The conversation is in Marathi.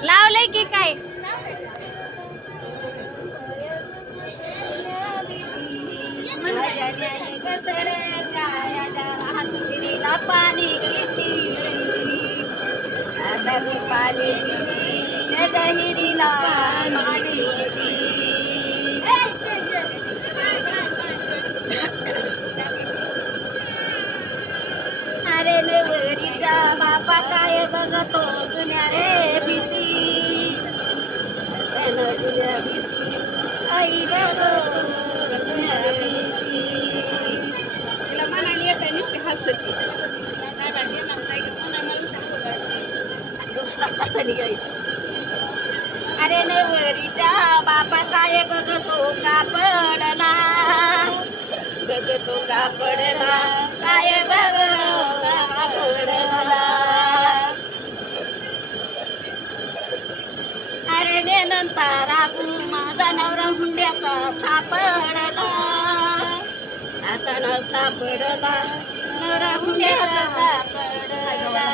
लावलंय की काय पाणी पाणी गहिरीला पाणी अरे नवरीचा बापा काय बघतो जुन्या रे भीती आई बघ तिला मनाने येत नुसते हसती अरे नवरीचा बापा काय बघतो कापडला बघतो कापडला काय बघतो कापडला अरे नंतर माझा नवरा हुंड्याचा सापडला आता न सापडला नवरा हुंड्याचा सापडला